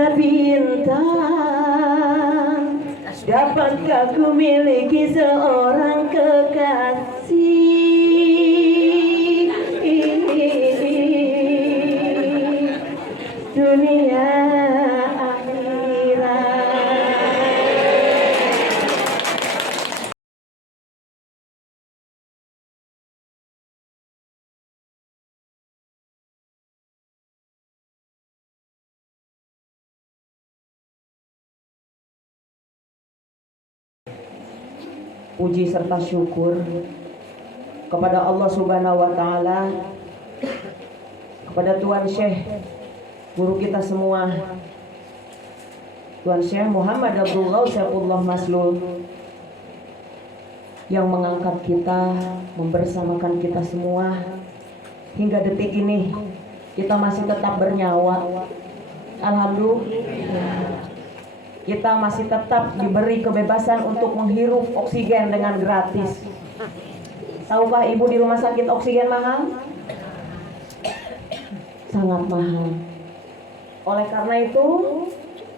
ada bintang, dapatkah ku miliki seorang kekasih? Dunia akhirat. Puji serta syukur kepada Allah Subhanahu wa Ta'ala, kepada Tuan Syekh, guru kita semua, Tuan Syekh Muhammad Abdul Ghaus Saifullah Maslul, yang mengangkat kita, membersamakan kita semua hingga detik ini kita masih tetap bernyawa. Alhamdulillah, kita masih tetap diberi kebebasan untuk menghirup oksigen dengan gratis. Tahukah ibu di rumah sakit oksigen mahal? Sangat mahal. Oleh karena itu,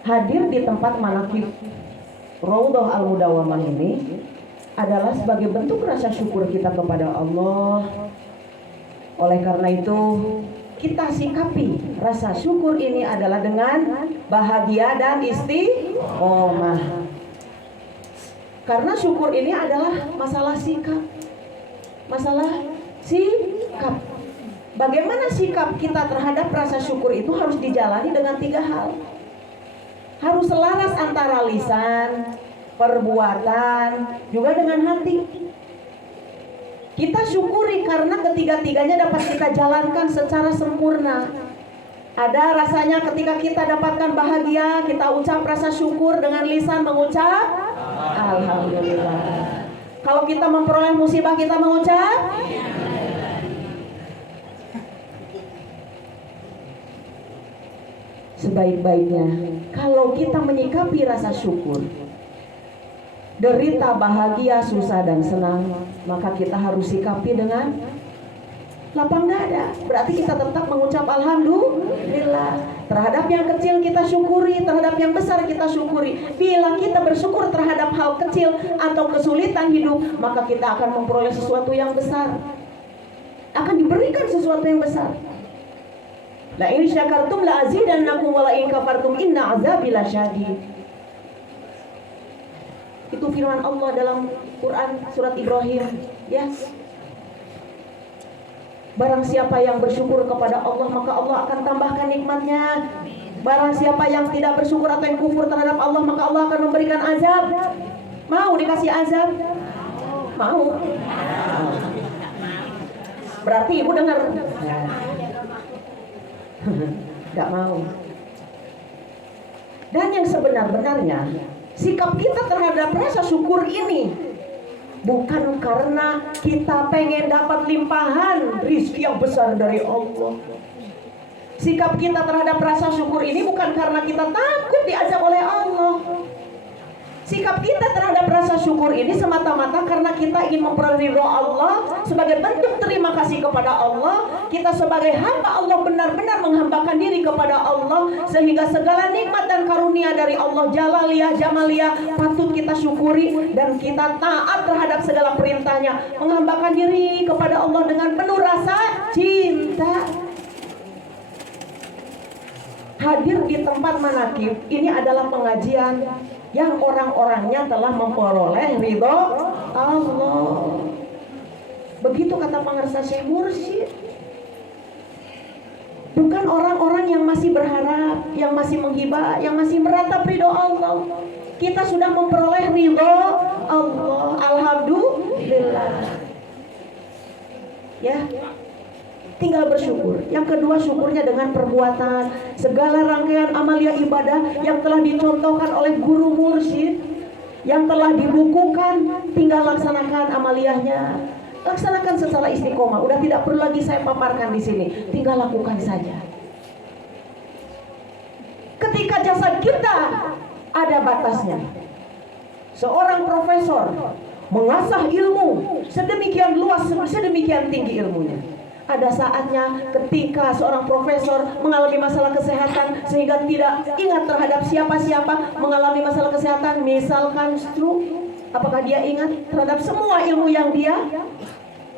hadir di tempat manaqib Raudhah Al-Mudawwamah ini adalah sebagai bentuk rasa syukur kita kepada Allah. Oleh karena itu, kita sikapi rasa syukur ini adalah dengan bahagia dan istiqomah. Karena syukur ini adalah masalah sikap. Masalah sikap. Bagaimana sikap kita terhadap rasa syukur itu harus dijalani dengan 3 hal. Harus selaras antara lisan, perbuatan, juga dengan hati. Kita syukuri karena ketiga-tiganya dapat kita jalankan secara sempurna. Ada rasanya ketika kita dapatkan bahagia, kita ucap rasa syukur dengan lisan mengucap Alhamdulillah. Kalau kita memperoleh musibah, kita mengucap sebaik-baiknya. Kalau kita menyikapi rasa syukur, derita, bahagia, susah, dan senang, maka kita harus sikapi dengan lapang dada. Berarti kita tetap mengucap Alhamdulillah. Terhadap yang kecil kita syukuri, terhadap yang besar kita syukuri. Bila kita bersyukur terhadap hal kecil atau kesulitan hidup, maka kita akan memperoleh sesuatu yang besar, akan diberikan sesuatu yang besar. La in syakartum la azidannakum wa la in kafartum inna azabi lasyadid. Itu firman Allah dalam Quran surat Ibrahim, ya. Barang siapa yang bersyukur kepada Allah, maka Allah akan tambahkan nikmatnya. Barang siapa yang tidak bersyukur atau yang kufur terhadap Allah, maka Allah akan memberikan azab. Mau dikasih azab? Mau. Berarti ibu dengar. Gak mau. Dan yang sebenar-benarnya, sikap kita terhadap rasa syukur ini bukan karena kita pengen dapat limpahan rizki yang besar dari Allah. Sikap kita terhadap rasa syukur ini bukan karena kita takut diazab oleh Allah. Sikap kita terhadap rasa syukur ini semata-mata karena kita ingin memperoleh ridho Allah. Sebagai bentuk terima kasih kepada Allah, kita sebagai hamba Allah benar-benar menghambakan diri kepada Allah, sehingga segala nikmat dan karunia dari Allah Jalaliyah, Jamaliyah patut kita syukuri, dan kita taat terhadap segala perintahnya, menghambakan diri kepada Allah dengan penuh rasa cinta. Hadir di tempat manaqib ini adalah pengajian yang orang-orangnya telah memperoleh ridho Allah. Begitu kata pengarsa Syekh Mursyid. Bukan orang-orang yang masih berharap, yang masih menghibah, yang masih meratap ridho Allah. Kita sudah memperoleh ridho Allah. Alhamdulillah. Ya. Tinggal bersyukur. Yang kedua, syukurnya dengan perbuatan. Segala rangkaian amalia ibadah yang telah dicontohkan oleh guru mursyid, yang telah dibukukan, tinggal laksanakan amaliyahnya. Laksanakan secara istiqomah. Udah tidak perlu lagi saya paparkan di sini. Tinggal lakukan saja. Ketika jasad kita ada batasnya. Seorang profesor mengasah ilmu sedemikian luas, sedemikian tinggi ilmunya. Ada saatnya ketika seorang profesor mengalami masalah kesehatan sehingga tidak ingat terhadap siapa-siapa mengalami masalah kesehatan, misalkan stroke. Apakah dia ingat terhadap semua ilmu yang dia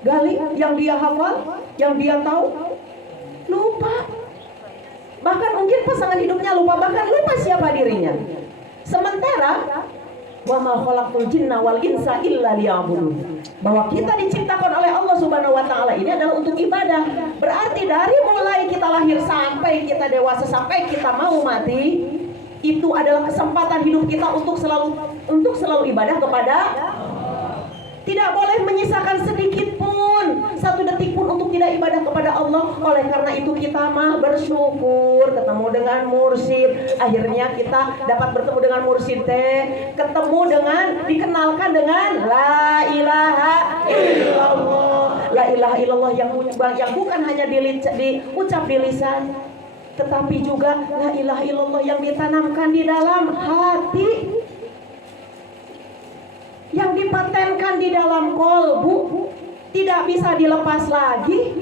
gali, yang dia hafal, yang dia tahu? Lupa. Bahkan mungkin pasangan hidupnya lupa, bahkan lupa siapa dirinya. Sementara wa ma khalaqtul jinna wal insa illa liya'budun, bahwa kita diciptakan oleh Allah Subhanahu wa taala ini adalah untuk ibadah. Berarti dari mulai kita lahir sampai kita dewasa, sampai kita mau mati, itu adalah kesempatan hidup kita untuk selalu ibadah kepada Allah. Tidak boleh menyisakan sedikit pun, satu detik pun untuk tidak ibadah kepada Allah. Oleh karena itu kita bersyukur ketemu dengan mursyid. Akhirnya kita dapat bertemu dengan mursyid ketemu dengan, dikenalkan dengan la ilaha illallah. La ilaha illallah yang bukan hanya diucap di lisan, tetapi juga la ilaha illallah yang ditanamkan di dalam hati, yang dipatenkan di dalam kolbu, tidak bisa dilepas lagi.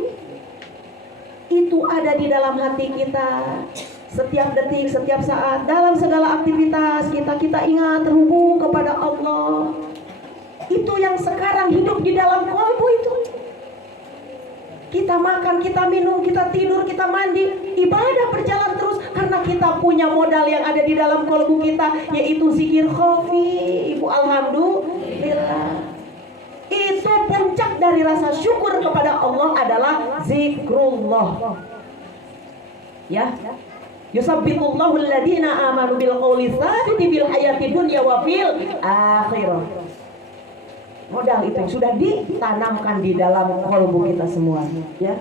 Itu ada di dalam hati kita. Setiap detik, setiap saat, dalam segala aktivitas kita ingat terhubung kepada Allah. Itu yang sekarang hidup di dalam kolbu itu. Kita makan, kita minum, kita tidur, kita mandi, ibadah berjalan terus karena kita punya modal yang ada di dalam kolbu kita, yaitu zikir khafi. Ibu, alhamdulillah. Itu puncak dari rasa syukur kepada Allah adalah zikrullah. Ya. Yusabbitullahu alladhina amanu bil qawli tsabiti bil hayati dunya wa fil akhirah. Modal itu yang sudah ditanamkan di dalam kolbu kita semua, ya.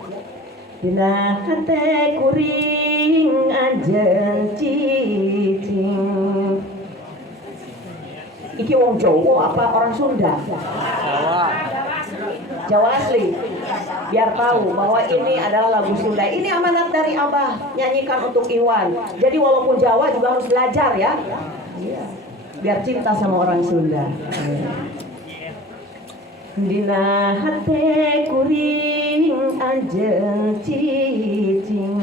Dina hate kuring anjeun cicing. Iki wong Jawa apa orang Sunda? Jawa asli. Biar tahu bahwa ini adalah lagu Sunda. Ini amanat dari Abah, nyanyikan untuk Iwan. Jadi walaupun Jawa juga harus belajar, ya. Biar cinta sama orang Sunda. Dina hate kuring anjeun cicing,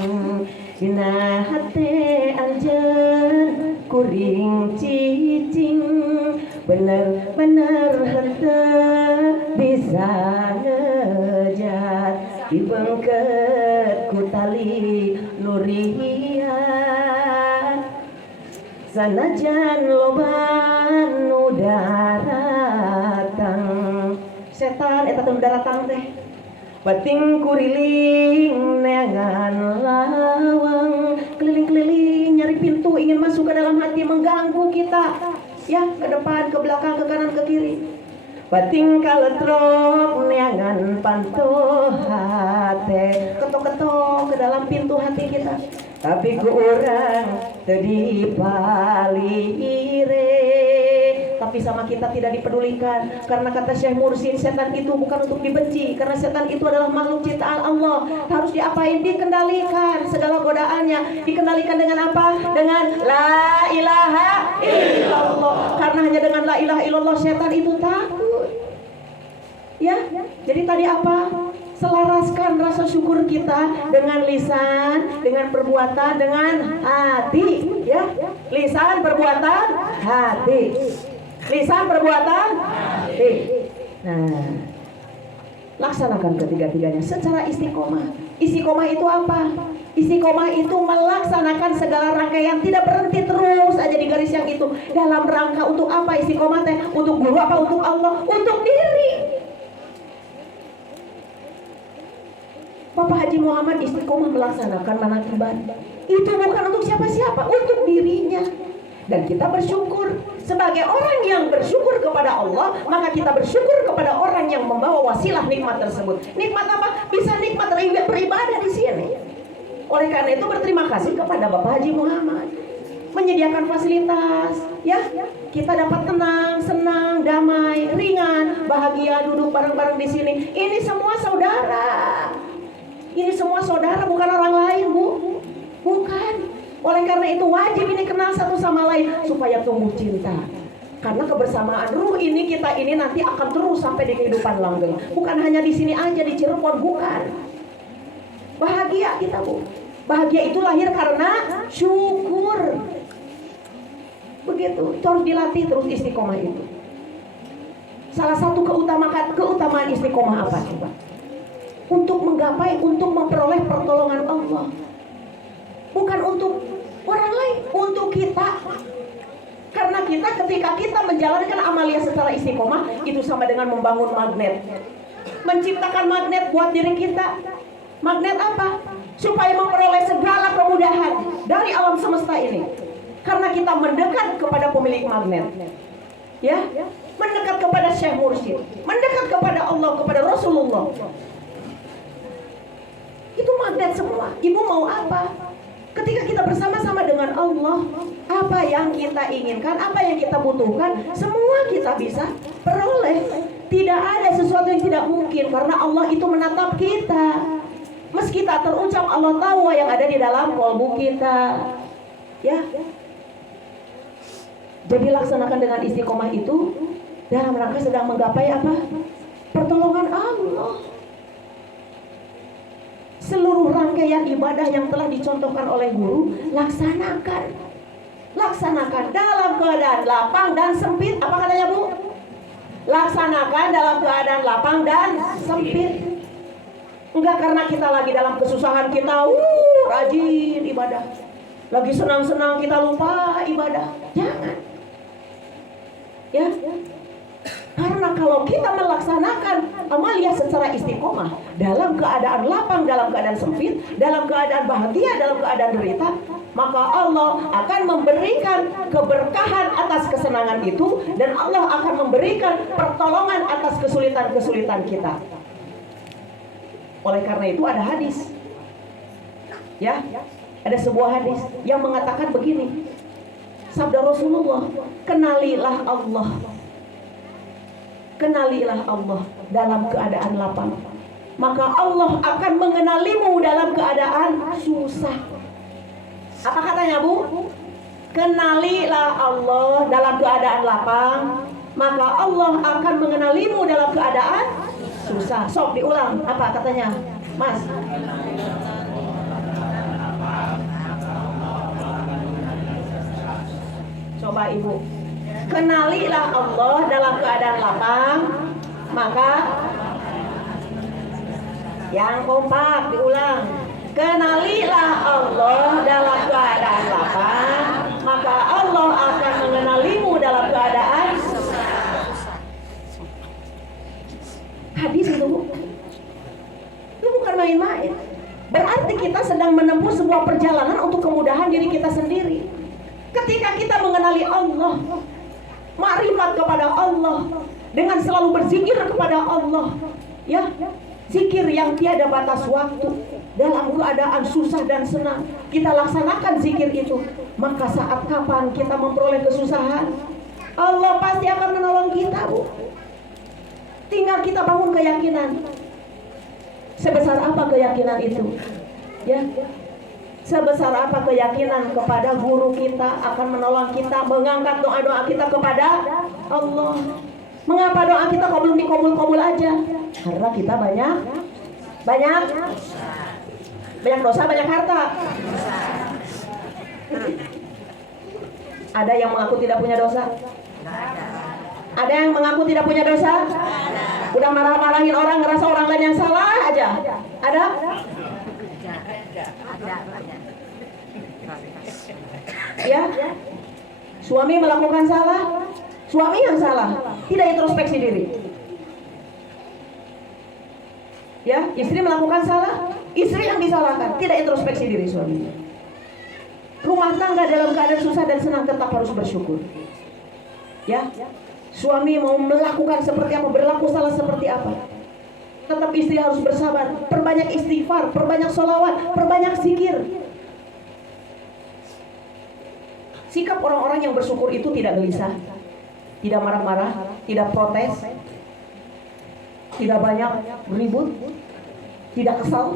dina hate anjeun kuring cicing, bener-bener henteu bisa ngejat, dibengket ku tali nurian, sanajan loba nu daratang. Setan eta teh daratang teh bating kuriling neangan lawang, keliling-keliling nyari pintu, ingin masuk ke dalam hati, mengganggu kita, ya, ke depan, ke belakang, ke kanan, ke kiri. Bating kaletrok neangan pantuh hate, ketok-ketok ke dalam pintu hati kita, tapi ku urang teu dipalire. Tapi sama kita tidak dipedulikan. Karena kata Syekh Mursyid, setan itu bukan untuk dibenci, karena setan itu adalah makhluk ciptaan Allah. Harus diapain? Dikendalikan segala godaannya. Dikendalikan dengan apa? Dengan la ilaha illallah. Karena hanya dengan la ilaha illallah setan itu takut. Ya, jadi tadi apa? Selaraskan rasa syukur kita dengan lisan, dengan perbuatan, dengan hati, ya. Lisan, perbuatan, hati. Lisan, perbuatan, hati. Nah, laksanakan ketiga-tiganya secara istiqomah. Istiqomah itu apa? Istiqomah itu melaksanakan segala rangkaian, tidak berhenti terus aja di garis yang itu. Dalam rangka untuk apa istiqomah teh? Untuk guru apa? Untuk Allah? Untuk diri. Bapak Haji Muhammad istiqomah melaksanakan manakibat. Itu bukan untuk siapa-siapa, untuk dirinya. Dan kita bersyukur. Sebagai orang yang bersyukur kepada Allah, maka kita bersyukur kepada orang yang membawa wasilah nikmat tersebut. Nikmat apa? Bisa nikmat beribadah di sini. Oleh karena itu berterima kasih kepada Bapak Haji Muhammad, menyediakan fasilitas, ya. Kita dapat tenang, senang, damai, ringan, bahagia duduk bareng-bareng di sini. Ini semua saudara. Ini semua saudara, bukan orang lain, Bu. Bukan. Oleh karena itu wajib ini kenal satu sama lain supaya tumbuh cinta. Karena kebersamaan ruh ini kita ini nanti akan terus sampai di kehidupan langgeng. Bukan hanya di sini aja di Cirebon, bukan. Bahagia kita, Bu. Bahagia itu lahir karena syukur. Begitu, itu harus dilatih terus istiqomah itu. Salah satu keutamaan istiqomah apa coba? Untuk menggapai, untuk memperoleh pertolongan Allah. Bukan untuk orang lain, untuk kita. Karena kita ketika kita menjalankan amalia secara istiqomah, itu sama dengan membangun magnet. Menciptakan magnet buat diri kita. Magnet apa? Supaya memperoleh segala kemudahan dari alam semesta ini. Karena kita mendekat kepada pemilik magnet. Ya, mendekat kepada Syekh Mursyid, mendekat kepada Allah, kepada Rasulullah. Itu magnet semua. Ibu mau apa? Ketika kita bersama-sama dengan Allah, apa yang kita inginkan, apa yang kita butuhkan, semua kita bisa peroleh. Tidak ada sesuatu yang tidak mungkin, karena Allah itu menatap kita. Meski tak terucap, Allah tahu yang ada di dalam kolbu kita. Ya. Jadi laksanakan dengan istiqomah itu dalam rangka sedang menggapai apa? Pertolongan Allah. Seluruh rangkaian ibadah yang telah dicontohkan oleh guru, laksanakan. Laksanakan dalam keadaan lapang dan sempit. Apa katanya, Bu? Laksanakan dalam keadaan lapang dan sempit. Enggak karena kita lagi dalam kesusahan kita rajin ibadah. Lagi senang-senang kita lupa ibadah. Jangan. Ya. Karena kalau kita melaksanakan amalia secara istiqomah dalam keadaan lapang, dalam keadaan sempit, dalam keadaan bahagia, dalam keadaan derita, maka Allah akan memberikan keberkahan atas kesenangan itu, dan Allah akan memberikan pertolongan atas kesulitan-kesulitan kita. Oleh karena itu ada hadis, ya, ada sebuah hadis yang mengatakan begini, sabda Rasulullah, kenalilah Allah, kenalilah Allah dalam keadaan lapang, maka Allah akan mengenalimu dalam keadaan susah. Apa katanya, Bu? Kenalilah Allah dalam keadaan lapang, maka Allah akan mengenalimu dalam keadaan susah. Sok diulang, apa katanya, Mas? Coba Ibu. Kenalilah Allah dalam keadaan lapang, maka yang kompak diulang. Kenalilah Allah dalam keadaan lapang, maka Allah akan mengenalimu dalam keadaan hadis itu, Bu. Itu bukan main-main. Berarti kita sedang menempuh sebuah perjalanan untuk kemudahan diri kita sendiri. Ketika kita mengenali Allah, makrifat kepada Allah, dengan selalu berzikir kepada Allah, ya, zikir yang tiada batas waktu, dalam keadaan susah dan senang, kita laksanakan zikir itu, maka saat kapan kita memperoleh kesusahan, Allah pasti akan menolong kita, Bu. Tinggal kita bangun keyakinan. Sebesar apa keyakinan itu? Ya. Sebesar apa keyakinan kepada guru kita akan menolong kita, mengangkat doa-doa kita kepada Allah. Mengapa doa kita kok belum dikabul-kabul aja? Karena kita banyak dosa, banyak harta. Ada yang mengaku tidak punya dosa? Ada yang mengaku tidak punya dosa? Udah marah-marahin orang, ngerasa orang lain yang salah aja. Ada? Ya, suami melakukan salah, suami yang salah, tidak introspeksi diri. Ya, istri melakukan salah, istri yang disalahkan, tidak introspeksi diri suami. Rumah tangga dalam keadaan susah dan senang tetap harus bersyukur. Ya, suami mau melakukan seperti apa, berlaku salah seperti apa, tetap istri harus bersabar, perbanyak istighfar, perbanyak sholawat, perbanyak zikir. Sikap orang-orang yang bersyukur itu tidak gelisah, tidak marah-marah, tidak protes, tidak banyak ribut, tidak kesal.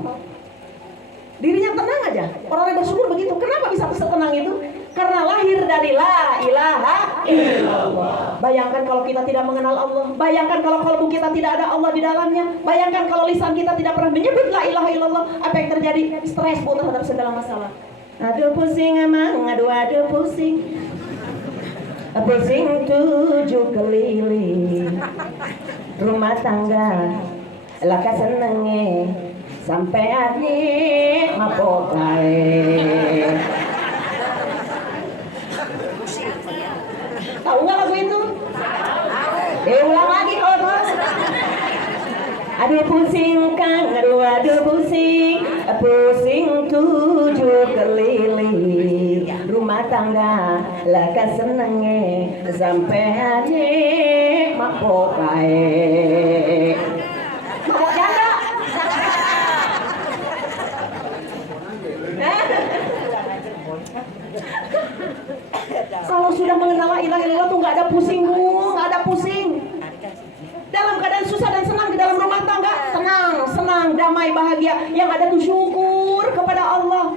Dirinya tenang aja. Orang yang bersyukur begitu. Kenapa bisa tenang itu? Karena lahir dari la ilaha ilaha illallah. Bayangkan kalau kita tidak mengenal Allah. Bayangkan kalau kalbu kita tidak ada Allah di dalamnya. Bayangkan kalau lisan kita tidak pernah menyebut la ilaha illallah. Apa yang terjadi? Stres Bu terhadap segala masalah. Aduh pusing emang, aduh pusing. Pusing 7 keliling. Rumah tangga laka senenge sampai adik mapokai. Tahu nggak lagu itu? Ulang lagi kalau tahu. Aduh pusing kang, aduh pusing, pusing 7 keliling. Rumah tangga laka senenge sampai adik mapokai. Mau janda? Kalau sudah mengenal la ilaha illallah tuh nggak ada pusing Bu, nggak ada pusing. Dalam keadaan susah dan senang di dalam rumah tangga, senang, damai, bahagia. Yang ada tuh syukur kepada Allah.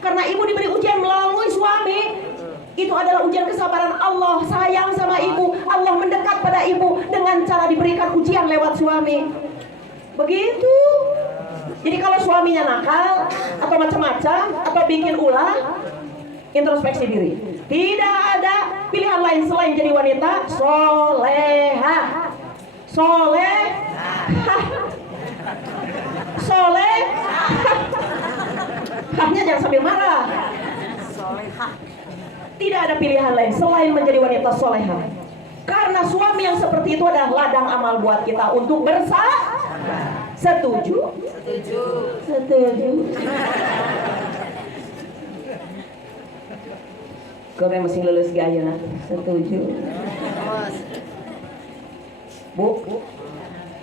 Karena ibu diberi ujian melalui suami. Itu adalah ujian kesabaran Allah. Sayang sama ibu, Allah mendekat pada ibu dengan cara diberikan ujian lewat suami. Begitu. Jadi kalau suaminya nakal atau macam-macam atau bikin ulah, introspeksi diri. Tidak ada pilihan lain selain jadi wanita soleha. Hahnya jangan sambil marah. Tidak ada pilihan lain selain menjadi wanita soleha. Karena suami yang seperti itu adalah ladang amal buat kita untuk bersama. Setuju? Setuju. Gue masih lulus gaya. Setuju. Bu,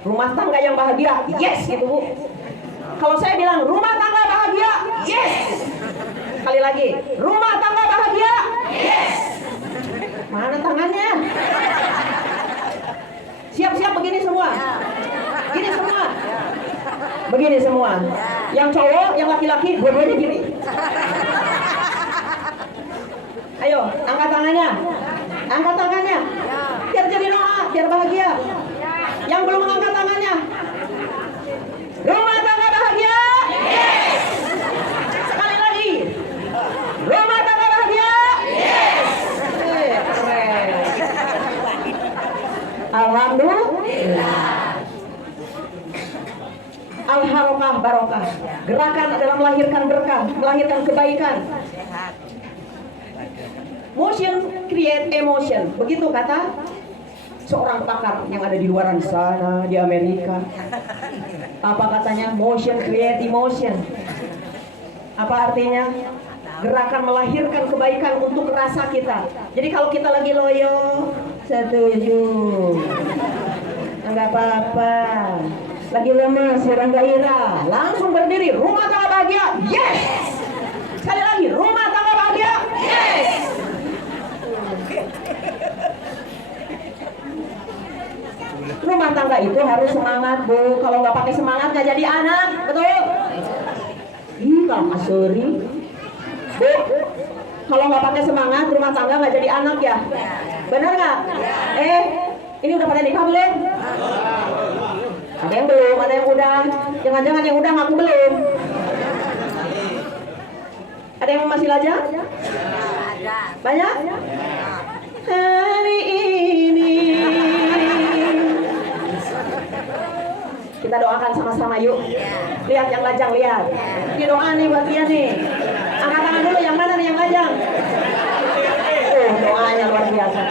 rumah tangga yang bahagia, yes gitu Bu. Kalau saya bilang rumah tangga bahagia, yes. Sekali lagi, rumah tangga bahagia, yes. Mana tangannya? Siap-siap begini semua. Gini semua. Begini semua. Yang cowok, yang laki-laki, dua-duanya gini. Ayo, angkat tangannya. Angkat tangannya. Biar jadi doa, biar bahagia. Yang belum mengangkat tangannya. Rumah tangga bahagia? Yes. Sekali lagi. Rumah tangga bahagia? Yes. Keren. Alhamdulillah. Al-harokah barokah. Gerakan adalah melahirkan berkah, melahirkan kebaikan. Motion create emotion. Begitu kata seorang pakar yang ada di luar sana, di Amerika. Apa katanya? Motion create emotion. Apa artinya? Gerakan melahirkan kebaikan untuk rasa kita. Jadi kalau kita lagi loyo, setuju. Enggak apa-apa. Lagi lemas, kurang gairah, langsung berdiri. Rumah tangga bahagia, yes. Sekali lagi, rumah tangga bahagia, yes. Rumah tangga itu harus semangat Bu. Kalau nggak pakai semangat nggak jadi anak, betul? Ih, kalau Masuri, Bu, kalau nggak pakai semangat rumah tangga nggak jadi anak ya? Benar nggak? Ini udah pada nikah belum? Ada yang belum, ada yang udah. Jangan-jangan yang udah ngaku belum. Ada yang masih lajang? Ada. Banyak? Hari ini kita doakan sama-sama yuk. Lihat yang lajang, lihat. Ini doa nih buat dia nih. Angkat tangan dulu, yang mana nih yang lajang? Doanya luar biasa.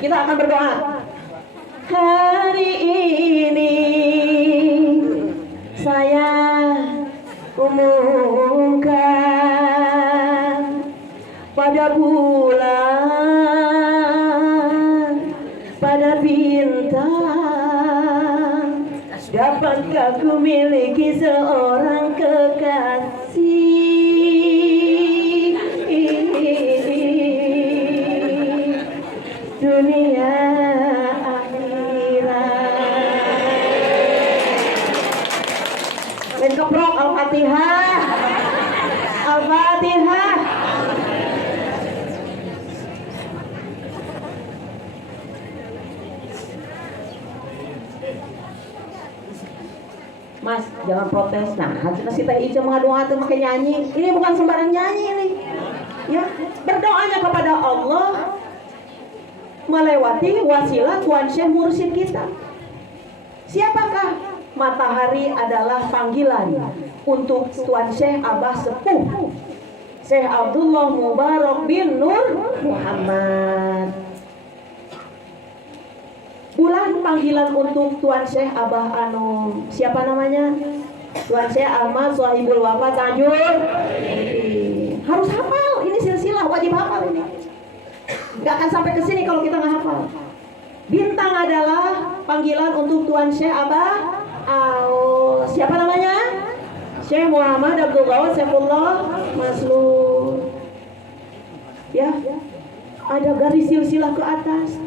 Kita akan berdoa. Hari ini saya umumkan pada bulan, pada bintang, dapatkah ku miliki seorang kekasih dunia Keprok Al-Fatihah. Al-Fatihah. Mas, jangan protes. Nah, hasilnya si Teh Ica mengaduh tuh pakai nyanyi. Ini bukan sembarang nyanyi ini. Ya, berdoanya kepada Allah melewati wasilah Tuan Syekh Mursyid kita. Siapakah? Matahari adalah panggilan untuk Tuan Syekh Abah Sepuh Syekh Abdullah Mubarak bin Nur Muhammad. Bulan panggilan untuk Tuan Syekh Abah siapa namanya? Tuan Syekh Ahmad Sohibul Wafa Tajur. Harus hafal, ini silsilah wajib hafal ini. Gak akan sampai ke sini kalau kita nggak hafal. Bintang adalah panggilan untuk Tuan Syekh Abah siapa namanya? Syekh Muhammad Abdul Ghawad Saifullah Maslul. Ya, ada garis silsilah ke atas.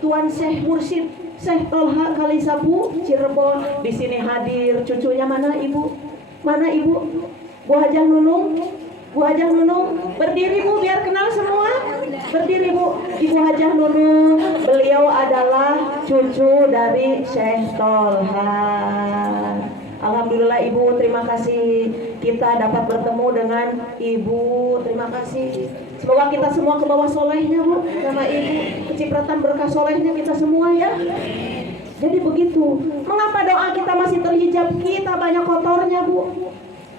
Tuan Syekh Mursyid Syekh Tolha Kalisapu Cirebon. Di sini hadir cucunya, mana ibu? Mana ibu? Bu Hajah Nunung. Bu Hajah Nunung, berdiri Bu biar kenal semua. Berdiri Bu, Ibu Hajah Nunung. Beliau adalah cucu dari Syekh Tolha. Alhamdulillah Ibu, terima kasih kita dapat bertemu dengan Ibu. Terima kasih. Semoga kita semua ke bawah solehnya Bu, sama Ibu. Kecipratan berkah solehnya kita semua ya. Jadi begitu. Mengapa doa kita masih terhijab? Kita banyak kotornya Bu.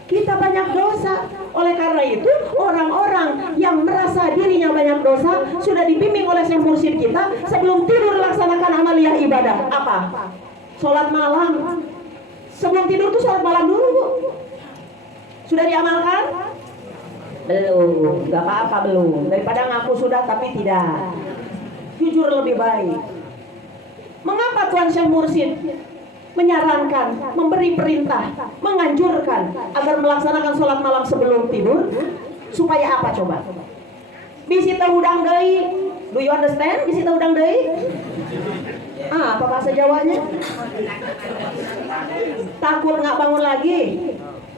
Kita banyak dosa. Oleh karena itu, orang-orang yang merasa dirinya banyak dosa sudah dibimbing oleh Syekh Mursyid kita sebelum tidur laksanakan amaliyah ibadah. Apa? Sholat malam. Sebelum tidur tuh sholat malam dulu Bu. Sudah diamalkan? Belum. Gak apa-apa belum. Daripada ngaku sudah tapi tidak. Jujur lebih baik. Mengapa Tuan Syekh Mursyid menyarankan, memberi perintah, menganjurkan agar melaksanakan sholat malam sebelum tidur? Supaya apa coba? Bisi teu udang deui. Do you understand? Bisi teu udang deui? Apa bahasa Jawanya? Takut nggak bangun lagi?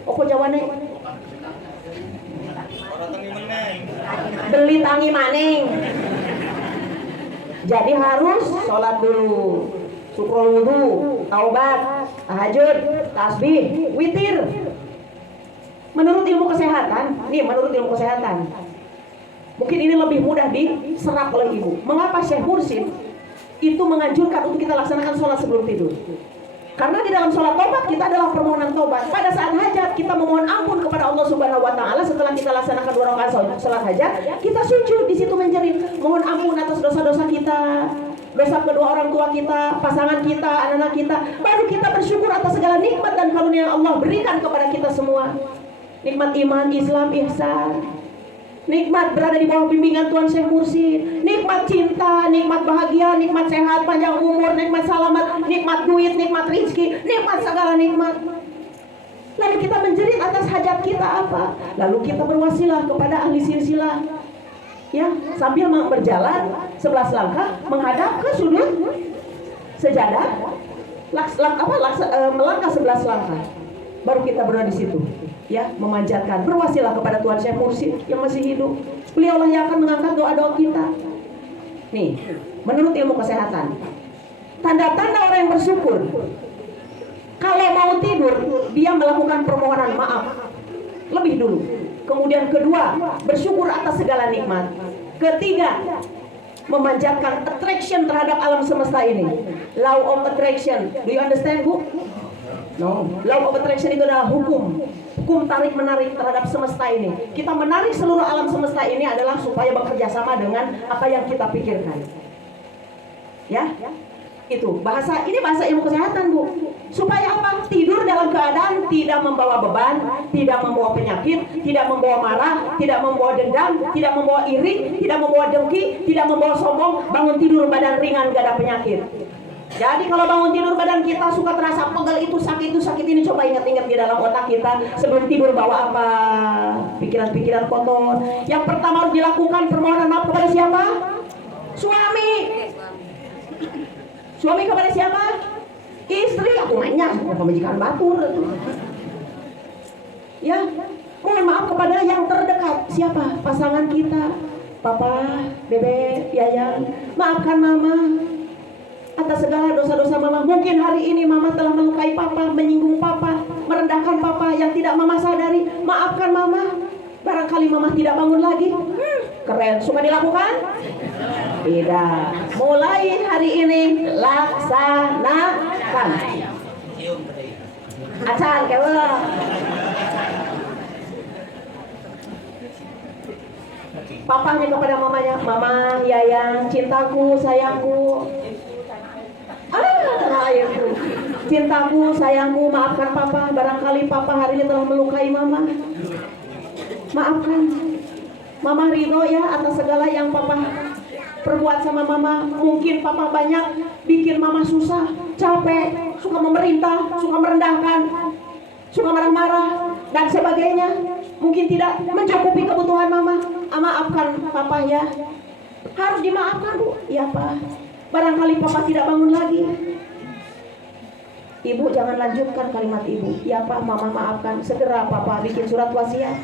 Opo Jawane? Beli tangi maning. Jadi harus sholat dulu. Syukur wudu, taubat, tahajud, tasbih, witir. Menurut ilmu kesehatan, mungkin ini lebih mudah diserap oleh Ibu. Mengapa Syekh Mursyid itu menganjurkan untuk kita laksanakan sholat sebelum tidur? Karena di dalam sholat taubat kita adalah permohonan taubat. Pada saat hajat kita memohon ampun kepada Allah Subhanahu Wa Taala. Setelah kita laksanakan 2 rakaat sholat hajat, kita sujud di situ menjerit mohon ampun atas dosa-dosa kita, dosa kedua orang tua kita, pasangan kita, anak-anak kita. Baru kita bersyukur atas segala nikmat dan karunia yang Allah berikan kepada kita semua. Nikmat iman, Islam, ihsan. Nikmat berada di bawah bimbingan Tuan Syekh Mursyid. Nikmat cinta, nikmat bahagia, nikmat sehat, panjang umur, nikmat selamat, nikmat duit, nikmat rizki, nikmat segala nikmat. Lalu kita menjerit atas hajat kita apa? Lalu kita berwasilah kepada ahli silsilah. Ya, sambil berjalan 11 langkah menghadap ke sudut sejadah. Melangkah 11 langkah. Baru kita berada di situ. Ya, memanjatkan, berwasilah kepada Tuan Syekh Mursyid yang masih hidup. Beliau lah yang akan mengangkat doa-doa kita. Nih, menurut ilmu kesehatan, tanda-tanda orang yang bersyukur, kalau mau tidur dia melakukan permohonan maaf lebih dulu. Kemudian kedua, bersyukur atas segala nikmat. Ketiga, memanjatkan attraction terhadap alam semesta ini. Law of attraction, do you understand Bu? No, law of attraction itu adalah hukum tarik menarik terhadap semesta ini. Kita menarik seluruh alam semesta ini adalah supaya bekerja sama dengan apa yang kita pikirkan. Ya, itu bahasa ilmu kesehatan Bu. Supaya apa? Tidur dalam keadaan tidak membawa beban, tidak membawa penyakit, tidak membawa marah, tidak membawa dendam, tidak membawa iri, tidak membawa dengki, tidak membawa sombong. Bangun tidur badan ringan, gak ada penyakit. Jadi kalau bangun tidur badan kita suka terasa pegel, itu sakit ini, coba ingat-ingat di dalam otak kita sebelum tidur bawa apa? Pikiran-pikiran kotor. Yang pertama harus dilakukan permohonan maaf kepada siapa? Suami. Suami kepada siapa? Istri. Aku mainnya pemajikan batur. Ya, mohon maaf kepada yang terdekat. Siapa? Pasangan kita. Papa, Bebe, Yayang. Maafkan Mama. atas segala dosa-dosa mama. Mungkin hari ini mama telah melukai papa, menyinggung papa, merendahkan papa yang tidak mama sadari. Maafkan mama. Barangkali mama tidak bangun lagi. Keren, suka dilakukan? Tidak. Mulai hari ini laksanakan. Acan kewe. Papanya kepada mamanya, mama, yayang, cintaku, sayangku. Tanah airku, cintaku, sayangku, maafkan papa. Barangkali papa hari ini telah melukai mama. Maafkan. Mama ridho ya atas segala yang papa perbuat sama mama. Mungkin papa banyak bikin mama susah, capek, suka memerintah, suka merendahkan, suka marah-marah dan sebagainya. Mungkin tidak mencukupi kebutuhan mama. Maafkan papa ya. Harus dimaafkan bu. Ya pak. Barangkali papa tidak bangun lagi. Ibu jangan lanjutkan kalimat ibu. Ya pak, mama maafkan. Segera papa bikin surat wasiat.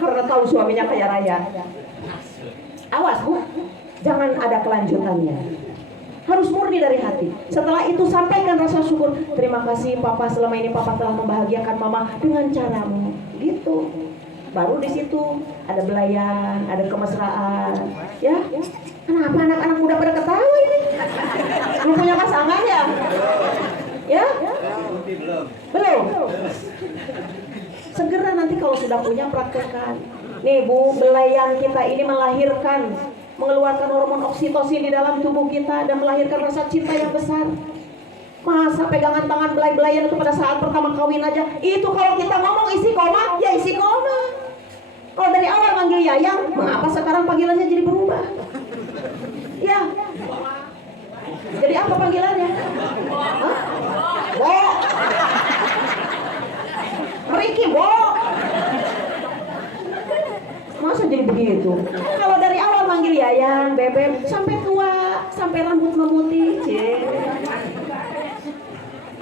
Karena tahu suaminya kaya raya. Awas bu, jangan ada kelanjutannya. Harus murni dari hati. Setelah itu sampaikan rasa syukur. Terima kasih papa, selama ini papa telah membahagiakan mama dengan caramu. Gitu. Baru di situ ada belayan, ada kemesraan. Ya. Kenapa anak-anak muda pada ketawa ini? Belum punya pasangan ya? Ya? Belum. Segera nanti kalau sudah punya praktekkan. Nih bu, belayan kita ini melahirkan, mengeluarkan hormon oksitosin di dalam tubuh kita dan melahirkan rasa cinta yang besar. Masa pegangan tangan belai-belayan itu pada saat pertama kawin aja? Itu kalau kita ngomong isi koma, ya isi koma. Kalau dari awal manggil Yayang, mengapa sekarang panggilannya jadi berubah? Ya. Jadi apa panggilannya? Hah? Bo. Meriki, Bo. Masa jadi begitu? Kalau dari awal manggil Yayang, Bebek, sampai tua, sampai rambut memutih,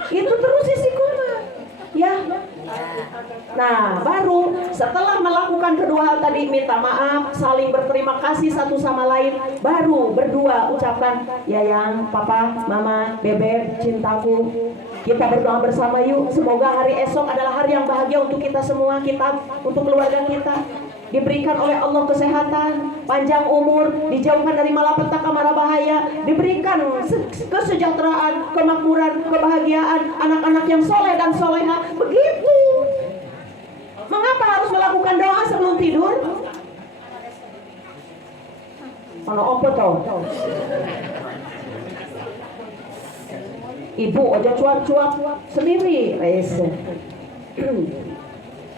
itu terus isi koma. Ya. Nah, baru setelah melakukan kedua hal tadi, minta maaf, saling berterima kasih satu sama lain, baru berdua ucapkan, Yayang, Papa, Mama, Bebek, cintaku. Kita berdoa bersama yuk. Semoga hari esok adalah hari yang bahagia untuk kita semua, kita, untuk keluarga kita. Diberikan oleh Allah kesehatan, panjang umur, dijauhkan dari malapetaka mara bahaya, diberikan kesejahteraan, kemakmuran, kebahagiaan, anak-anak yang soleh dan soleha. Begitu. Mengapa harus melakukan doa sebelum tidur? Mana apa tau? Ibu aja cuap-cuap sendiri.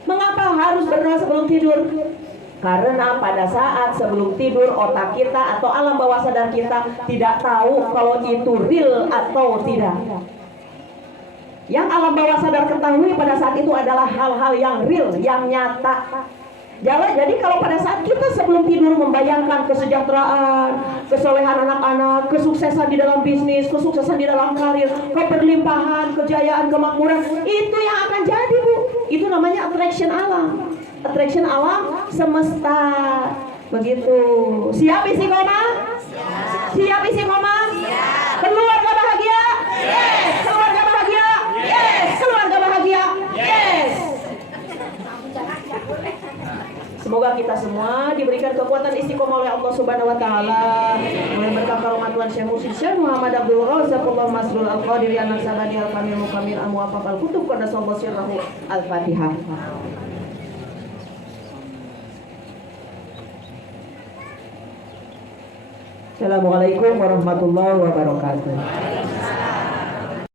Mengapa harus berdoa sebelum tidur? Karena pada saat sebelum tidur otak kita atau alam bawah sadar kita tidak tahu kalau itu real atau tidak. Yang alam bawah sadar ketahui pada saat itu adalah hal-hal yang real, yang nyata. Jadi kalau pada saat kita sebelum tidur membayangkan kesejahteraan, kesolehan anak-anak, kesuksesan di dalam bisnis, kesuksesan di dalam karir, keberlimpahan, kejayaan, kemakmuran, itu yang akan jadi bu. Itu namanya attraction alam. Attraction alam semesta. Begitu. Siap isi koma? Siap isi koma? Keluarga bahagia? Yes. Keluarga bahagia? Yes. Keluarga bahagia? Yes. Semoga kita semua diberikan kekuatan istiqomah oleh Allah Subhanahu wa taala. Mulai berkah karumat Tuhan Syekh Mursyid Syekh Muhammad Abdul Razaqullah Masrul Al-Qadiri An-Naksabani Al-Kamil Mukamil Al-Muwafaq Al-Kutub Qaddasallahu sirrahu Al-Fatihah. Assalamualaikum warahmatullahi wabarakatuh.